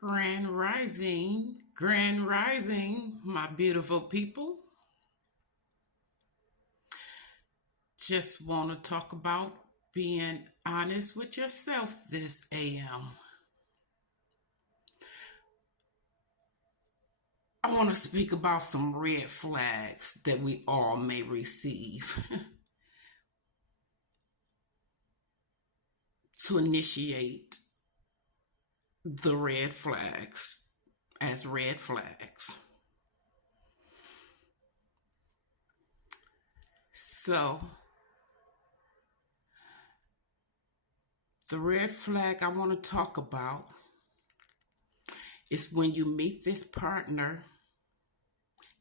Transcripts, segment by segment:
Grand Rising, my beautiful people. Just want to talk about being honest with yourself this AM. I want to speak about some red flags that we all may receive to initiate the red flags as red flags. So, the red flag I want to talk about is when you meet this partner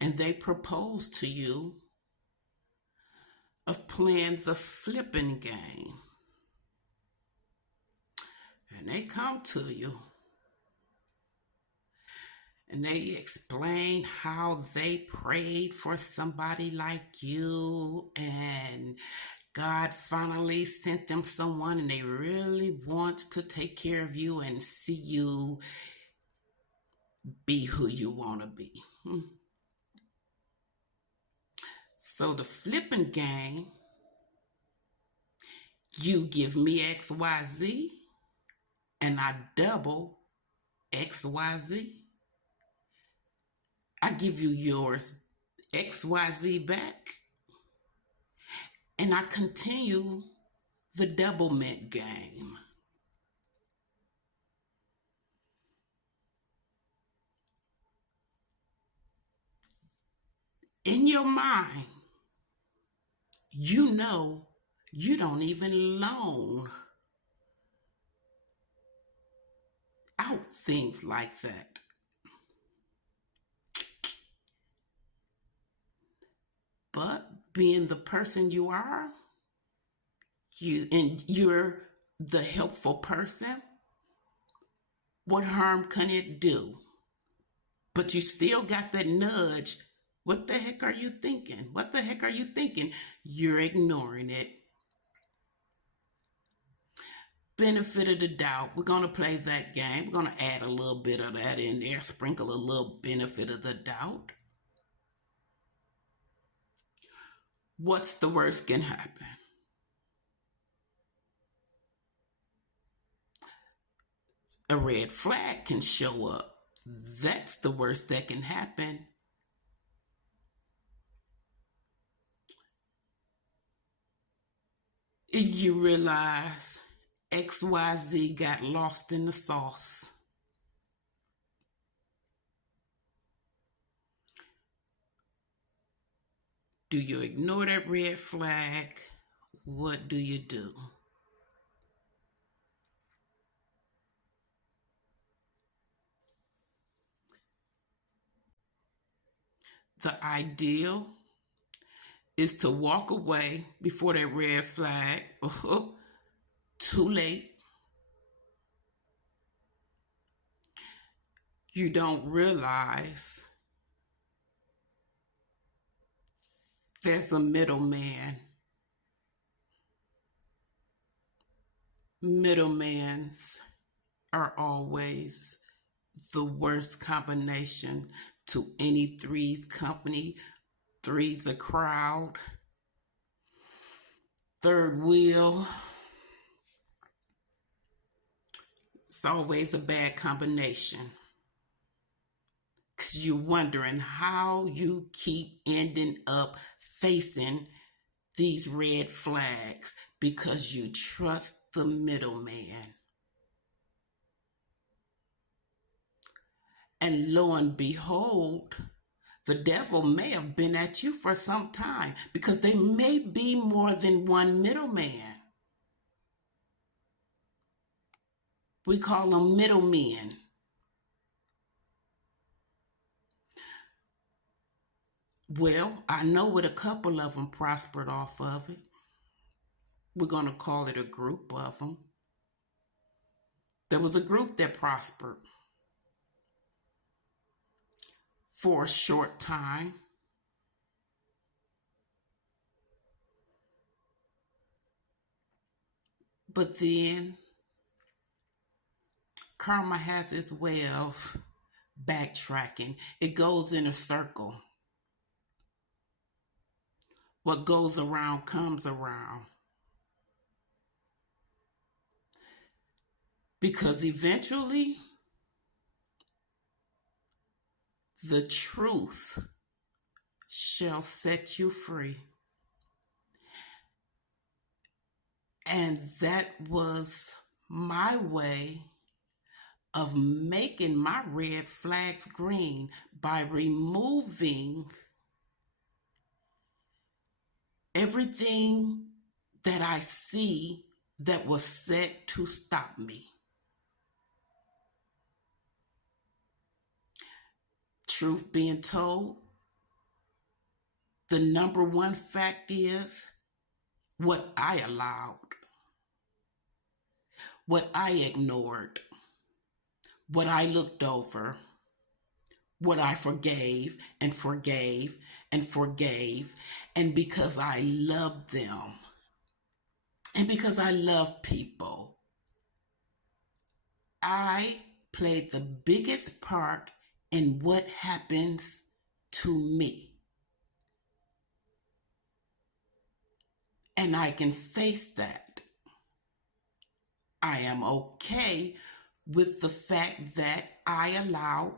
and they propose to you of playing the flipping game. And they come to you and they explain how they prayed for somebody like you and God finally sent them someone and they really want to take care of you and see you be who you want to be. So the flipping game, you give me XYZ and I double XYZ. I give you yours XYZ back and I continue the doublemint game. In your mind, you know you don't even loan out things like that. But being the person you are, you're the helpful person, what harm can it do? But you still got that nudge. What the heck are you thinking? What the heck are you thinking? You're ignoring it. Benefit of the doubt. We're going to play that game. We're going to add a little bit of that in there, sprinkle a little benefit of the doubt. What's the worst can happen? A red flag can show up. That's the worst that can happen. You realize XYZ got lost in the sauce. Do you ignore that red flag? What do you do? The ideal is to walk away before that red flag. Too late. You don't realize there's a middleman. Middlemans are always the worst combination to any threes company. Three's a crowd. Third wheel. It's always a bad combination. Because you're wondering how you keep ending up facing these red flags because you trust the middleman. And lo and behold, the devil may have been at you for some time because there may be more than one middleman. We call them middlemen. Well, I know what a couple of them prospered off of it. We're going to call it a group of them. There was a group that prospered for a short time. But then karma has its way of backtracking. It goes in a circle. What goes around comes around. Because eventually, the truth shall set you free. And that was my way of making my red flags green by removing everything that I see that was set to stop me. Truth being told, the number one fact is what I allowed, what I ignored, what I looked over, what I forgave and forgave and forgave. And because I loved them and because I love people, I played the biggest part in what happens to me. And I can face that. I am okay with the fact that I allow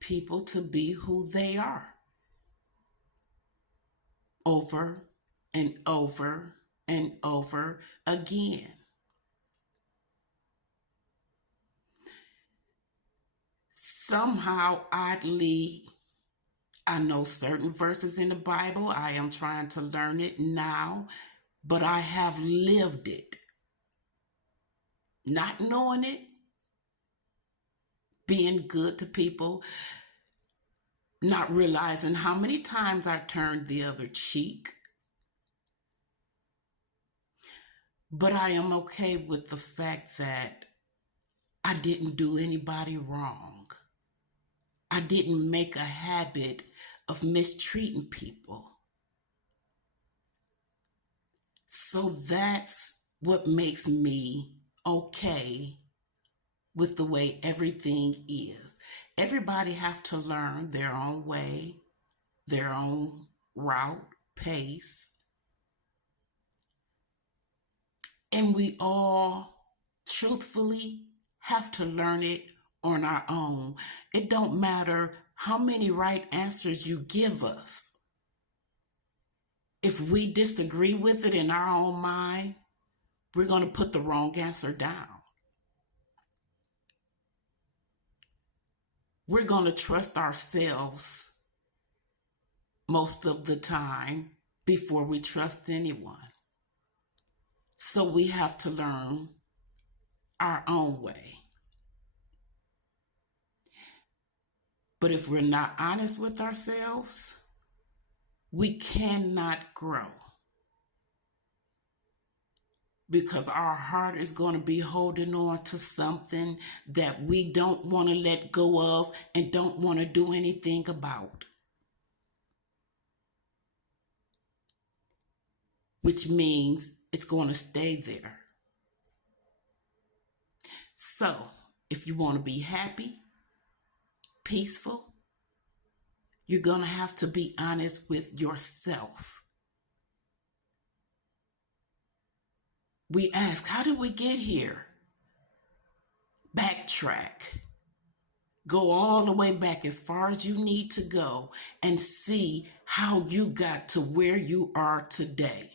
people to be who they are over and over and over again. Somehow, oddly, I know certain verses in the Bible. I am trying to learn it now, but I have lived it. Not knowing it, being good to people, not realizing how many times I turned the other cheek. But I am okay with the fact that I didn't do anybody wrong. I didn't make a habit of mistreating people. So that's what makes me okay with the way everything is. Everybody have to learn their own way, their own route, pace. And we all truthfully have to learn it on our own. It don't matter how many right answers you give us. If we disagree with it in our own mind, we're going to put the wrong answer down. We're going to trust ourselves most of the time before we trust anyone. So we have to learn our own way. But if we're not honest with ourselves, we cannot grow. Because our heart is going to be holding on to something that we don't want to let go of and don't want to do anything about. Which means it's going to stay there. So, if you want to be happy, peaceful, you're going to have to be honest with yourself. We ask, how did we get here? Backtrack. Go all the way back as far as you need to go and see how you got to where you are today.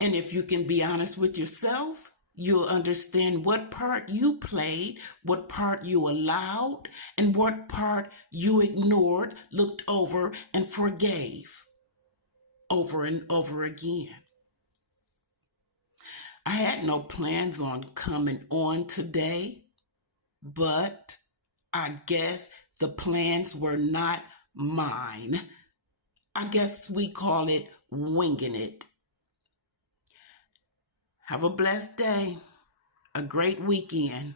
And if you can be honest with yourself, you'll understand what part you played, what part you allowed, and what part you ignored, looked over, and forgave over and over again. I had no plans on coming on today, but I guess the plans were not mine. I guess we call it winging it. Have a blessed day, a great weekend.